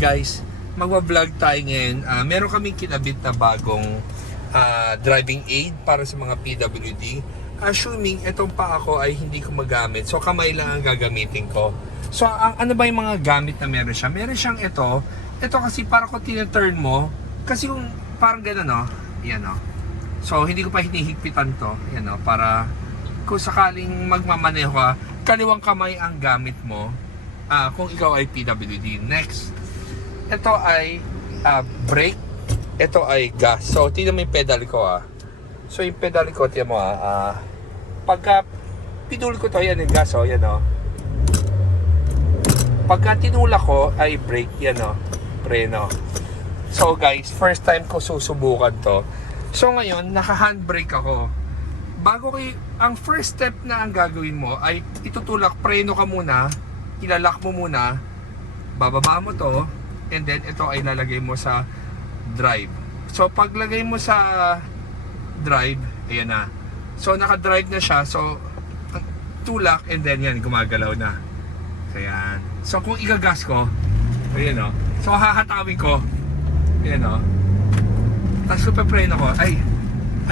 guys, magwa-vlog tayo ngayon. Meron kaming kinabit na bagong driving aid para sa mga PWD. Assuming itong pa ako ay hindi ko magamit, so kamay lang ang gagamitin ko. So ano ba yung mga gamit na meron siya? Meron siyang ito kasi para kung tina-turn mo, kasi yung parang gano'n, no? Yan, no? So hindi ko pa hinihigpitan to, yan, no? Para kung sakaling magmamaneho ka, kaliwang kamay ang gamit mo kung ikaw ay PWD. Next, ito ay brake, ito ay gas. So tingnan mo yung pedal ko. So yung pedal ko, tingnan mo pagka pinul ko to, yan yung gas, yan pagka tinulak ko ay brake, yan preno. So guys, first time ko susubukan to. So ngayon, naka handbrake ako. Ang first step na ang gagawin mo ay itutulak, preno ka muna, ilalak mo muna, bababa mo to, and then ito ay lalagay mo sa drive. So paglagay mo sa drive, ayan na. So naka-drive na siya, so tulak, and then yan, gumagalaw na. So yan. So kung igagas ko, ayan o. So hahatawin ko, ayan o. Tapos kung papreno ko, ay,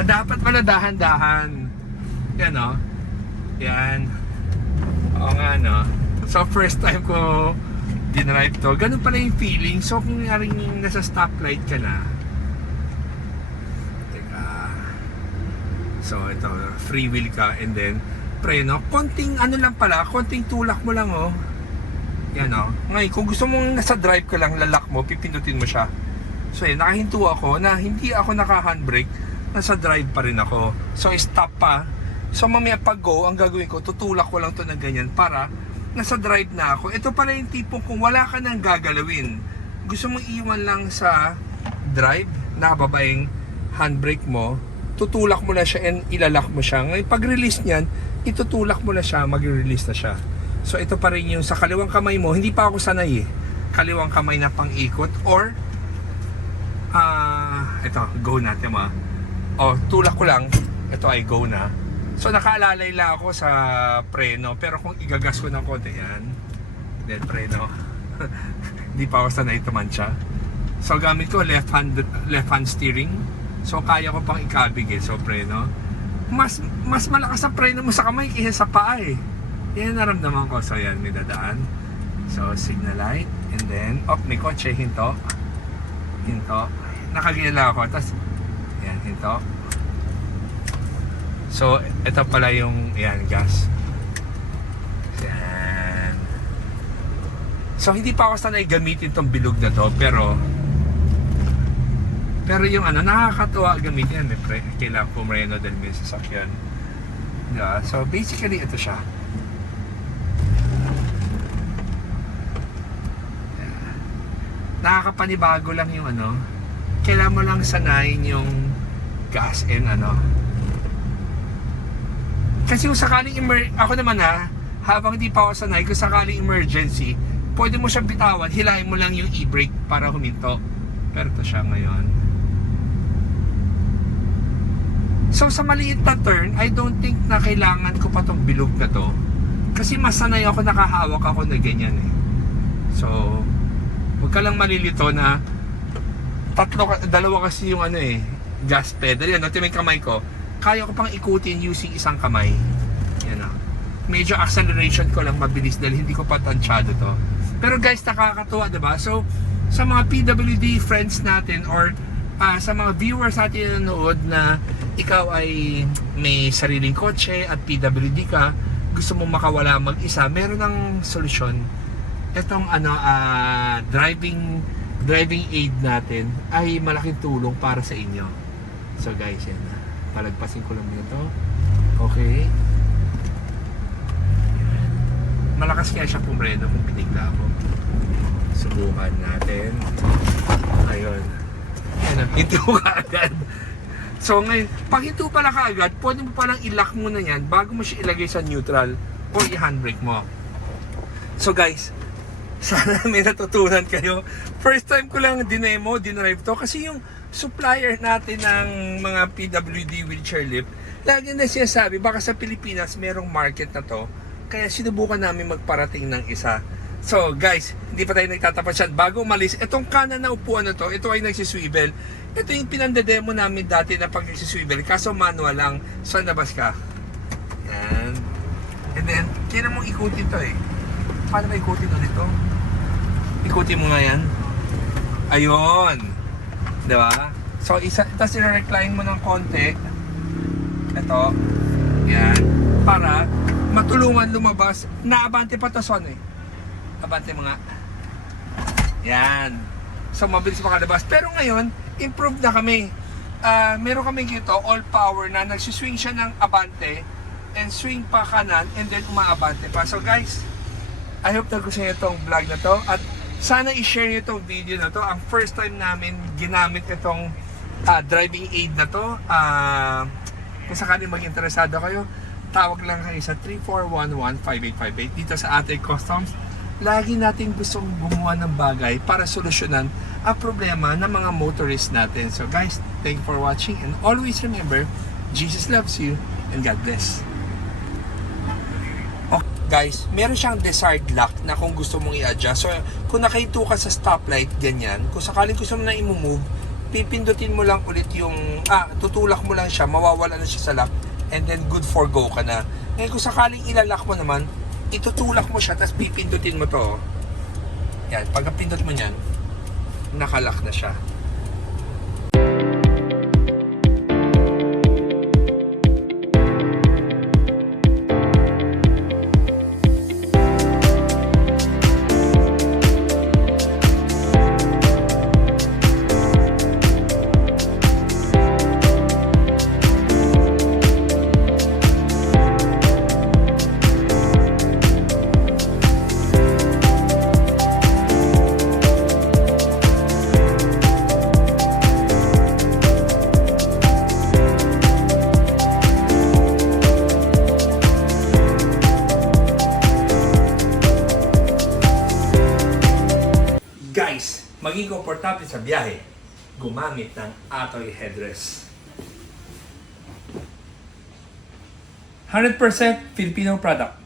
dapat pala dahan-dahan. Yan o. Yan. Oo nga, no. So first time ko dinrive to, ganun pala yung feeling. So kung naring nasa stoplight ka na, teka, so ito, free wheel ka, and then preno, konting ano lang pala, konting tulak mo lang yan ngayon kung gusto mong nasa drive ka lang, lalak mo, pipindutin mo siya. So yun, nakahinto ako na hindi ako naka-handbrake, nasa drive pa rin ako. So stop pa. So mamaya pag go, ang gagawin ko, tutulak ko lang to na ganyan para nasa drive na ako. Ito pala yung tipong kung wala ka nang gagalawin, gusto mong iwan lang sa drive, nakababa yung handbrake mo, tutulak mo na siya and ilalak mo siya. Ngayon pag release niyan, itutulak mo na siya, mag-release na siya. So ito pa rin yung sa kaliwang kamay mo, hindi pa ako sanay kaliwang kamay na pang-ikot, or ito, go natin tulak ko lang, ito ay go na. So nakaalalay lang ako sa preno, pero kung igagas ko ng konti yan, then preno. Hindi pa ako sanay tumansya. So gamit ko left hand steering. So kaya ko pang ikabig so preno. Mas malakas sa preno mo sa kamay kaysa sa paa Yan naramdaman ko. So yan, may dadaan. So signal light, and then may kotse, hinto. Nakagila ako, tapos yan, hinto. So, ito pala yung, yan, gas. Yan. So, hindi pa ako sanay gamitin tong bilog na to, pero yung nakakatuwa gamitin. Kailangan pumreno din may sasakyan. Yeah, so, basically, ito siya. Yeah. Nakakapanibago lang yung kailangan mo lang sanayin yung gas and kasi kung sakaling ako naman habang hindi pa ako sanay, kung sakaling emergency, pwede mo siyang bitawan, hilahin mo lang yung e-brake para huminto. Pero ito siya ngayon. So sa maliit na turn, I don't think na kailangan ko pa tong bilog na to. Kasi mas sanay ako, nakahawak ako na ganyan So, huwag ka lang malilito na dalawa kasi yung gas pedal. Yan, may kamay ko. Kaya ko pang ikutin using isang kamay. Yan medyo acceleration ko lang mabilis dahil hindi ko pa tansyado to. Pero guys, nakakatuwa, diba? So, sa mga PWD friends natin or sa mga viewers natin na nanonood na ikaw ay may sariling kotse at PWD ka, gusto mong makawala mag-isa, meron ng solusyon. Itong driving aid natin ay malaking tulong para sa inyo. So guys, yan palagpasin ko lang nito. Okay. Malakas kaya siya pumreno kung pinigla ako. Subukan natin. Ayun. Hinto ka agad. So ngayon, pag hinto pala ka agad, pwede mo palang i-lock muna yan bago mo siya ilagay sa neutral o i-handbrake mo. So guys, sana may natutunan kayo. First time ko lang dinrive to kasi yung supplier natin ng mga PWD wheelchair lift, lagi na sinasabi baka sa Pilipinas merong market na to, kaya sinubukan namin magparating ng isa. So guys, hindi pa tayo nagtatapat siya. Bago umalis, itong kanan na upuan na to, ito ay nagsiswivel. Ito yung pinandedemo namin dati na pag nagsiswivel. Kaso manual lang. So nabas ka. Yan. And then, kaya mong ikutin to eh. Paano ba ikutin ulit to? Ikutin mo nga yan. Ayun. Diba? So, tapos i-recline mo ng konti. Ito. Yan. Para matulungan lumabas. Naabante pa to son eh. Abante mga. Yan. So, mabilis makalabas. Pero ngayon, improve na kami. Meron kami dito, all power na nagsiswing siya ng abante and swing pa kanan and then umaabante pa. So guys, I hope na gusto niyo itong vlog na to at sana i-share niyo itong video na to. Ang first time namin ginamit itong driving aid na to. Kung sakaling mag-interesado kayo, tawag lang kayo sa 3411-5858 dito sa Atay Customs. Lagi natin gustong gumawa ng bagay para solusyonan ang problema ng mga motorists natin. So guys, thank you for watching and always remember, Jesus loves you and God bless. Oh, guys, meron siyang desired lock na kung gusto mong i-adjust. So kung nakahinto ka sa stoplight, ganyan. Kung sakaling gusto mo na i-move, pipindutin mo lang ulit yung, tutulak mo lang siya, mawawala na siya sa lock and then good for go ka na. Ngayon kung sakaling ilalak mo naman, itutulak mo siya, tapos pipindutin mo to. Yan, pag pindot mo yan, nakalock na siya. Guys, maging komportable sa biyahe, gumamit ng Atoy headrest. 100% Filipino product.